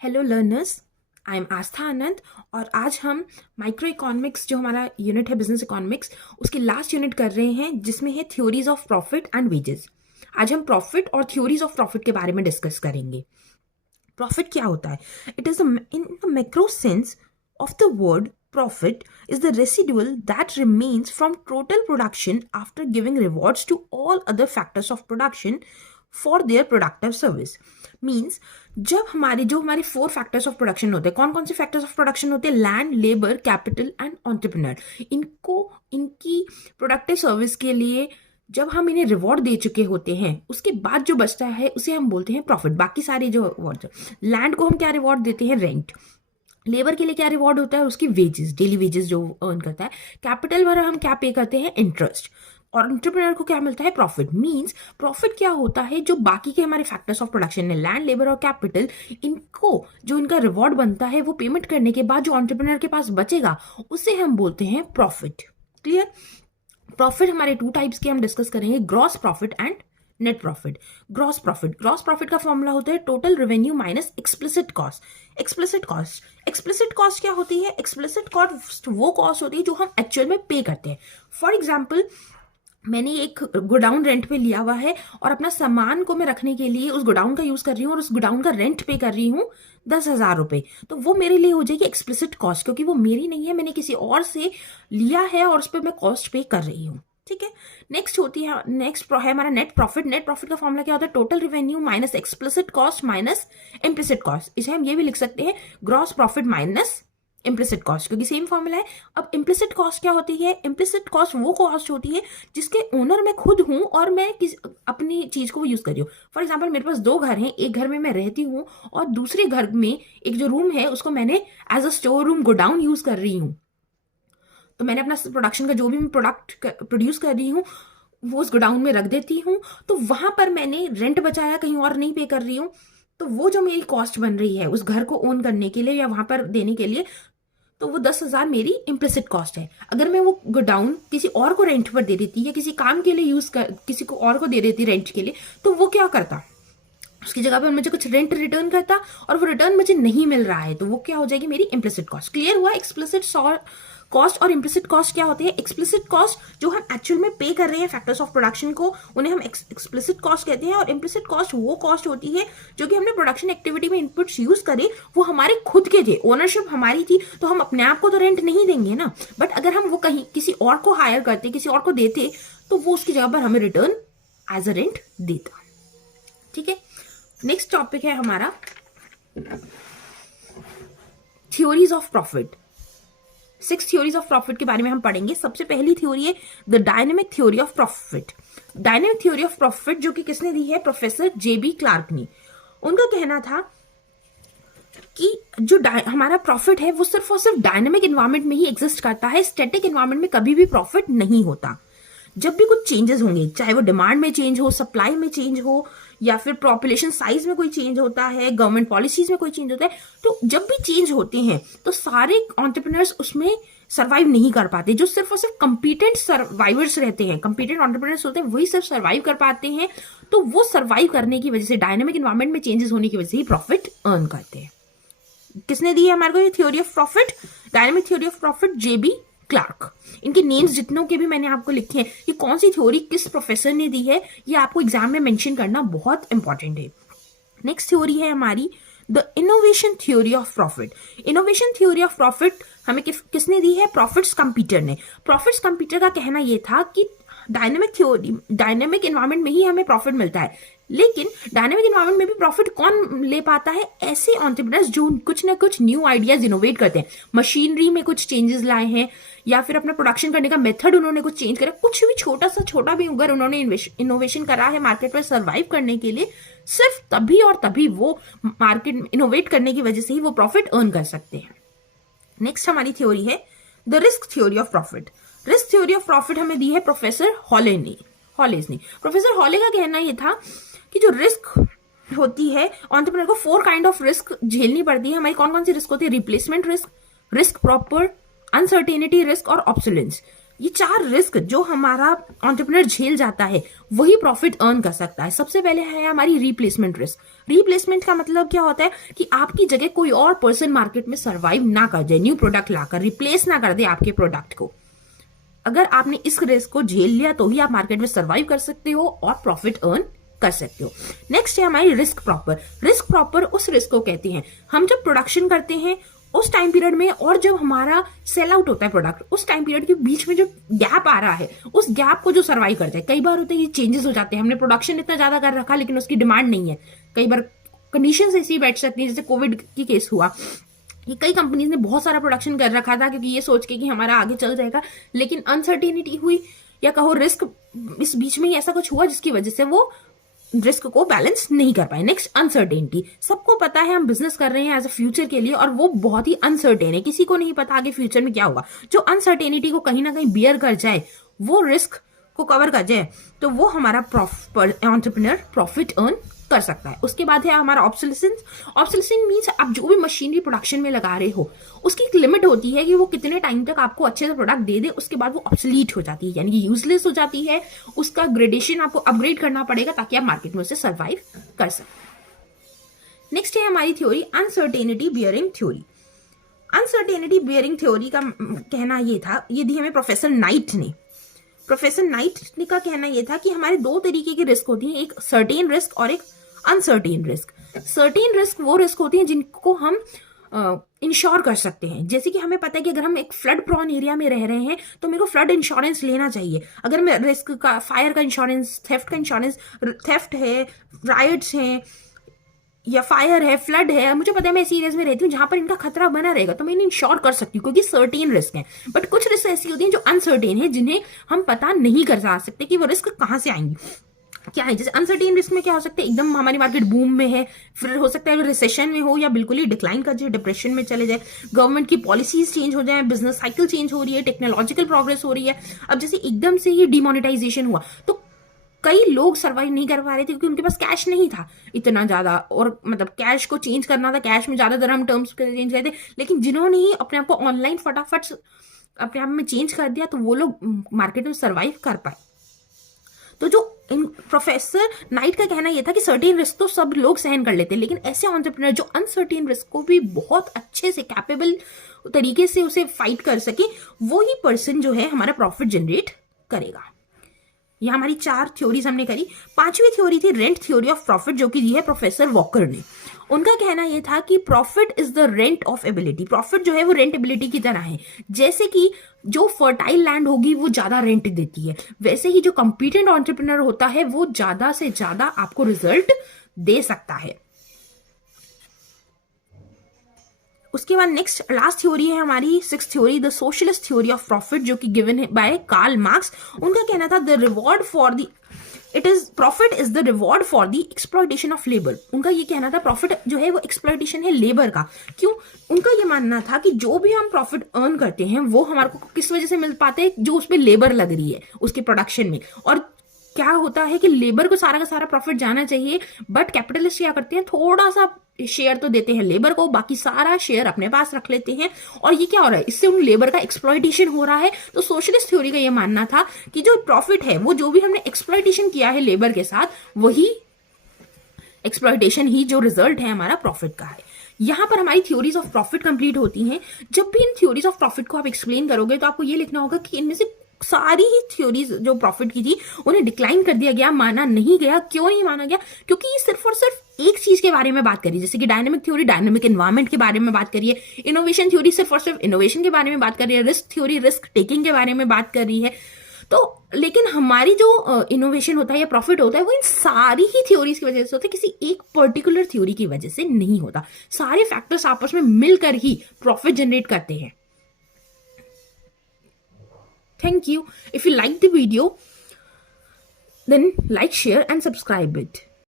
Hello learners, I am आस्था आनंद और आज हम माइक्रो इकोनॉमिक्स जो हमारा यूनिट है बिजनेस इकोनॉमिक्स उसकी लास्ट यूनिट कर रहे हैं जिसमें है theories of profit and wages. आज हम प्रॉफिट और थ्योरीज ऑफ प्रॉफिट के बारे में डिस्कस करेंगे। प्रॉफिट क्या होता है? It is in the macro sense of the word profit is the residual that remains from total production after giving rewards to all other factors of production for their productive service। Means जब हमारे 4 factors of production होते हैं, कौन कौन से factors of production होते हैं? Land, labour, capital and entrepreneur. इनको इनकी प्रोडक्टिव सर्विस के लिए जब हम इन्हें रिवॉर्ड दे चुके होते हैं उसके बाद जो बचता है उसे हम बोलते हैं प्रॉफिट। बाकी सारे जो लैंड को हम क्या रिवॉर्ड देते हैं? रेंट। लेबर के लिए क्या रिवॉर्ड होता है? उसकी वेजेस, डेली वेजेस जो अर्न करता है। कैपिटल पर हम क्या पे करते हैं? इंटरेस्ट। और एंटरप्रेन्योर को क्या मिलता है? प्रॉफिट। मींस प्रॉफिट क्या होता है? जो बाकी के हमारे फैक्टर्स ऑफ प्रोडक्शन है, लैंड, लेबर और कैपिटल, इनको जो इनका रिवॉर्ड बनता है वो पेमेंट करने के बाद जो एंटरप्रेन्योर के पास बचेगा उसे हम बोलते हैं प्रॉफिट। क्लियर? प्रॉफिट हमारे 2 टाइप्स के हम डिस्कस करेंगे, gross profit and net profit. Gross profit का फॉर्मूला होता है total revenue minus explicit cost. Explicit cost क्या होती है? एक्सप्लिसिट कॉस्ट वो कॉस्ट होती है जो हम एक्चुअल में पे करते हैं। फॉर एग्जाम्पल, मैंने एक गोडाउन रेंट पे लिया हुआ है और अपना सामान को मैं रखने के लिए उस गोडाउन का यूज कर रही हूँ और उस गोडाउन का रेंट पे कर रही हूँ 10,000 रुपए, तो वो मेरे लिए हो जाएगी एक्सप्लिसिट कॉस्ट, क्योंकि वो मेरी नहीं है, मैंने किसी और से लिया है और उस पर मैं कॉस्ट पे कर रही हूँ। ठीक है। नेक्स्ट है हमारा नेट प्रॉफिट। नेट प्रॉफिट का फॉर्मूला क्या होता है? Total revenue minus explicit cost minus implicit cost. इसे हम ये भी लिख सकते हैं gross profit minus implicit cost, क्योंकि सेम फॉर्मूला है। अब इम्प्लिसिट कॉस्ट क्या होती है? इम्प्लिसिट कॉस्ट वो कॉस्ट होती है जिसके ओनर मैं खुद हूं और मैं अपनी चीज को यूज कर रही हूँ। फॉर एग्जाम्पल, मेरे पास 2 घर हैं, एक घर में मैं रहती हूँ और दूसरे घर में एक जो रूम है उसको मैंने as a store room godown use कर रही हूँ। तो मैंने अपना प्रोडक्शन का जो भी मैं प्रोडक्ट प्रोड्यूस कर रही हूँ वो उस गोडाउन में रख देती हूँ, तो वहां पर मैंने रेंट बचाया, कहीं और नहीं पे कर रही हूँ। तो वो जो मेरी कॉस्ट बन रही है उस घर को ओन करने के लिए या वहां पर देने के लिए, तो वो 10,000 मेरी इम्प्लिसिट कॉस्ट है। अगर मैं वो गोडाउन किसी और को रेंट पर दे देती या किसी काम के लिए किसी को और को दे देती रेंट के लिए, तो वो क्या करता? उसकी जगह पर मुझे कुछ रेंट रिटर्न करता और वो रिटर्न मुझे नहीं मिल रहा है, तो वो क्या हो जाएगी? मेरी इम्प्लिसिट कॉस्ट। क्लियर हुआ? एक्सप्लिसिट कॉस्ट और इम्प्लिसिट कॉस्ट क्या होते हैं? एक्सप्लिसिट कॉस्ट जो हम एक्चुअल में पे कर रहे हैं फैक्टर्स ऑफ प्रोडक्शन को, उन्हें हम एक्सप्लिसिट कॉस्ट कहते हैं। और इम्प्लिसिट कॉस्ट वो कॉस्ट होती है जो कि हमने प्रोडक्शन एक्टिविटी में इनपुट्स यूज करे, वो हमारे खुद के थे, ओनरशिप हमारी थी, तो हम अपने आप को तो रेंट नहीं देंगे ना। बट अगर हम वो कहीं किसी और को हायर करते, किसी और को देते, तो वो उसकी जगह पर हमें रिटर्न एज अ रेंट देता। ठीक है। नेक्स्ट टॉपिक है हमारा theories of profit. 6 theories of profit के बारे में हम पढ़ेंगे। सबसे पहली थ्योरी है the dynamic theory of profit. Dynamic theory of profit जो कि किसने दी है? प्रोफेसर जेबी क्लार्क ने। उनका कहना था कि जो हमारा प्रॉफिट है वो सिर्फ और सिर्फ डायनेमिक एनवायरनमेंट में ही एग्जिस्ट करता है, स्टैटिक एनवायरनमेंट में कभी भी प्रॉफिट नहीं होता। जब भी कुछ चेंजेस होंगे, चाहे वो डिमांड में चेंज हो, सप्लाई में चेंज हो, या फिर पॉपुलेशन साइज में कोई चेंज होता है, गवर्नमेंट पॉलिसीज में कोई चेंज होता है, तो जब भी चेंज होते हैं तो सारे एंटरप्रेन्योर्स उसमें सर्वाइव नहीं कर पाते। जो सिर्फ और सिर्फ कंपीटेंट सर्वाइवर्स रहते हैं, कंपीटेंट एंटरप्रेन्योर्स होते हैं, वही सिर्फ सर्वाइव कर पाते हैं। तो वो सर्वाइव करने की वजह से, डायनेमिक एनवायरनमेंट में चेंजेस होने की वजह से ही प्रॉफिट अर्न करते हैं। किसने दी है हमारे को ये theory of profit? Dynamic theory of profit, JB Clark. इनके नेम्स जितनों के भी मैंने आपको लिखे हैं, ये कौन सी थ्योरी किस प्रोफेसर ने दी है, ये आपको एग्जाम में मेंशन करना बहुत इंपॉर्टेंट है। नेक्स्ट थ्योरी है हमारी the innovation theory of profit. Innovation theory of profit हमें किसने दी है? प्रॉफिट्स कंप्यूटर ने। प्रॉफिट्स कंप्यूटर का कहना यह था कि डायनेमिक एनवायरनमेंट में ही हमें प्रॉफिट मिलता है, लेकिन डायनेमिक एनवायरनमेंट में भी प्रॉफिट कौन ले पाता है? ऐसे एंटरप्रेन्योर्स जो कुछ ना कुछ न्यू आइडियाज इनोवेट करते हैं, मशीनरी में कुछ चेंजेस लाए हैं, या फिर अपना प्रोडक्शन करने का मेथड उन्होंने कुछ चेंज करा, कुछ भी छोटा भी अगर उन्होंने इनोवेशन करा है मार्केट में सर्वाइव करने के लिए, सिर्फ तभी और तभी वो मार्केट में इनोवेट करने की वजह से ही वो प्रॉफिट अर्न कर सकते हैं। नेक्स्ट हमारी थ्योरी है the risk theory of profit. Risk theory of profit हमें दी है प्रोफेसर हॉलेस ने। प्रोफेसर हॉले का कहना यह था कि जो रिस्क होती है, एंटरप्रेन्योर को 4 काइंड ऑफ रिस्क झेलनी पड़ती है। हमारी कौन कौन सी रिस्क होती है? Replacement risk, risk proper, uncertainty risk और ऑब्सोलेंस। ये 4 रिस्क जो हमारा एंटरप्रेन्योर झेल जाता है वही प्रॉफिट अर्न कर सकता है। सबसे पहले है हमारी रिप्लेसमेंट रिस्क। रिप्लेसमेंट का मतलब क्या होता है कि आपकी जगह कोई और पर्सन मार्केट में सर्वाइव ना कर जाए, न्यू प्रोडक्ट लाकर रिप्लेस ना कर दे आपके प्रोडक्ट को। अगर आपने इस रिस्क को झेल लिया तो ही आप मार्केट में सर्वाइव कर सकते हो और प्रॉफिट अर्न कर सकते हो। नेक्स्ट है हमारी रिस्क प्रॉपर। रिस्क प्रॉपर उस रिस्क को कहते हैं हम जब प्रोडक्शन करते हैं उस टाइम पीरियड में और जब हमारा सेल आउट होता है प्रोडक्ट, उस टाइम पीरियड के बीच में जो गैप आ रहा है उस गैप को जो सर्वाइव करता है। कई बार होता है ये चेंजेस हो जाते हैं, हमने प्रोडक्शन इतना ज्यादा कर रखा लेकिन उसकी डिमांड नहीं है। कई बार कंडीशंस ऐसी बैठ सकती है, जैसे कोविड की केस हुआ कि कई कंपनीज ने बहुत सारा प्रोडक्शन कर रखा था क्योंकि ये सोच के कि हमारा आगे चल जाएगा, लेकिन अनसर्टेनिटी हुई या कहो रिस्क इस बीच में ही ऐसा कुछ हुआ जिसकी वजह से वो रिस्क को बैलेंस नहीं कर पाए। Next uncertainty. सबको पता है हम बिजनेस कर रहे हैं एज अ फ्यूचर के लिए और वो बहुत ही अनसर्टेन है, किसी को नहीं पता आगे फ्यूचर में क्या होगा। जो अनसर्टेनिटी को कहीं ना कहीं बियर कर जाए, वो रिस्क को कवर कर जाए, तो वो हमारा एंटरप्रेन्योर प्रॉफिट अर्न कर सकता है। उसके बाद है हमारा ऑब्सोलेसेंस। ऑब्सोलेसेंस मीन्स आप जो भी मशीनरी प्रोडक्शन में लगा रहे हो उसकी एक लिमिट होती है कि वो कितने टाइम तक आपको अच्छे से प्रोडक्ट दे दे, उसके बाद वो ऑब्सोलीट हो जाती है, यानी कि यूजलेस हो जाती है। उसका ग्रेडेशन आपको अपग्रेड करना पड़ेगा ताकि आप मार्केट में उसे सर्वाइव कर सकें। नेक्स्ट है हमारी theory uncertainty bearing theory. Uncertainty bearing theory का कहना ये था, ये दी हमें प्रोफेसर नाइट ने। प्रोफेसर नाइट का कहना यह था कि हमारे 2 तरीके की रिस्क होती है, एक सर्टेन रिस्क और एक अनसर्टेन रिस्क। सर्टेन रिस्क वो रिस्क होती है जिनको हम इंश्योर कर सकते हैं। जैसे कि हमें पता है कि अगर हम एक फ्लड प्रोन एरिया में रह रहे हैं तो मेरे को फ्लड इंश्योरेंस लेना चाहिए। अगर मैं रिस्क का, फायर का इंश्योरेंस, थेफ्ट का इंश्योरेंस, थेफ्ट है, राइट्स हैं या फायर है, फ्लड है, मुझे पता है मैं ऐसी एरियाज में रहती हूँ जहां पर इनका खतरा बना रहेगा तो मैं इन्हें इंश्योर कर सकती हूँ क्योंकि सर्टेन रिस्क है। बट कुछ रिस्क ऐसी होती हैं जो अनसर्टेन है, जिन्हें हम पता नहीं कर सकते कि वो रिस्क कहाँ से आएंगी, क्या है। जैसे अनसर्टेन रिस्क में क्या हो सकता है, एकदम हमारी मार्केट बूम में है, फिर हो सकता है रिसेशन में हो या बिल्कुल ही डिक्लाइन कर जाए, डिप्रेशन में चले जाए, गवर्नमेंट की पॉलिसीज चेंज हो जाए, बिजनेस साइकिल चेंज हो रही है, टेक्नोलॉजिकल प्रोग्रेस हो रही है। अब जैसे एकदम से ही डिमोनेटाइजेशन हुआ तो कई लोग सर्वाइव नहीं कर पा रहे थे क्योंकि उनके पास कैश नहीं था इतना ज्यादा, और मतलब कैश को चेंज करना था, कैश में ज्यादातर हम टर्म्स चेंज करते थे। लेकिन जिन्होंने ही अपने आप को ऑनलाइन फटाफट अपने आप में चेंज कर दिया तो वो लोग मार्केट में सर्वाइव कर पाए। तो जो प्रोफेसर नाइट का कहना यह था कि सर्टेन रिस्क तो सब लोग सहन कर लेते हैं, लेकिन ऐसे एंटरप्रेन्योर जो अनसर्टेन रिस्क को भी बहुत अच्छे से कैपेबल तरीके से उसे फाइट कर सके, वो ही पर्सन जो है हमारा प्रॉफिट जनरेट करेगा। यह हमारी 4 थ्योरीज हमने करी। 5वीं थ्योरी थी रेंट थ्योरी ऑफ प्रॉफिट, जो कि दी है प्रोफेसर वॉकर ने। उनका कहना यह था कि profit is the rent of ability. Profit जो है वो रेंट एबिलिटी की तरह है। जैसे कि जो फर्टाइल लैंड होगी वो ज्यादा रेंट देती है, वैसे ही जो कॉम्पिटेंट एंटरप्रेन्योर होता है वो ज्यादा से ज्यादा आपको रिजल्ट दे सकता है। उसके बाद नेक्स्ट लास्ट थ्योरी है हमारी 6th theory, the socialist theory of profit, जो कि गिवन है बाय कार्ल मार्क्स। उनका कहना था the reward for the profit is the reward for the exploitation of labour. उनका ये कहना था प्रॉफिट जो है वो एक्सप्लॉयटेशन है लेबर का। क्यों? उनका ये मानना था कि जो भी हम प्रॉफिट अर्न करते हैं वो हमारे को किस वजह से मिल पाते हैं, जो उसमें लेबर लग रही है उसके प्रोडक्शन में। और क्या होता है कि लेबर को सारा का सारा प्रॉफिट जाना चाहिए, बट कैपिटलिस्ट क्या करते हैं, थोड़ा सा शेयर तो देते हैं लेबर को, बाकी सारा शेयर अपने पास रख लेते हैं। और ये क्या हो रहा है, इससे उन लेबर का एक्सप्लॉयटेशन हो रहा है। तो सोशलिस्ट थ्योरी का ये मानना था कि जो प्रॉफिट है वो जो भी हमने एक्सप्लॉयटेशन किया है लेबर के साथ, वही एक्सप्लॉयटेशन ही जो रिजल्ट है हमारा प्रॉफिट का है। यहां पर हमारी थ्योरीज ऑफ प्रॉफिट कंप्लीट होती हैं। जब भी इन थ्योरीज ऑफ प्रॉफिट को आप एक्सप्लेन करोगे तो आपको ये लिखना होगा कि इनमें से सारी ही थ्योरीज जो प्रॉफिट की थी उन्हें डिक्लाइन कर दिया गया, माना नहीं गया। क्यों नहीं माना गया? क्योंकि ये सिर्फ और सिर्फ एक चीज के बारे में बात करी, जैसे कि डायनामिक थ्योरी डायनामिक एनवायरमेंट के बारे में बात करी है, इनोवेशन थ्योरी सिर्फ और सिर्फ इनोवेशन के बारे में बात कर रही है, रिस्क थ्योरी रिस्क टेकिंग के बारे में बात कर रही है। तो लेकिन हमारी जो इनोवेशन होता है या प्रॉफिट होता है वो इन सारी ही थ्योरीज की वजह से होता है, किसी एक पर्टिकुलर थ्योरी की वजह से नहीं होता। सारे फैक्टर्स आपस में मिलकर ही प्रॉफिट जनरेट करते हैं। Thank you. If you like the video, then like, share and subscribe it.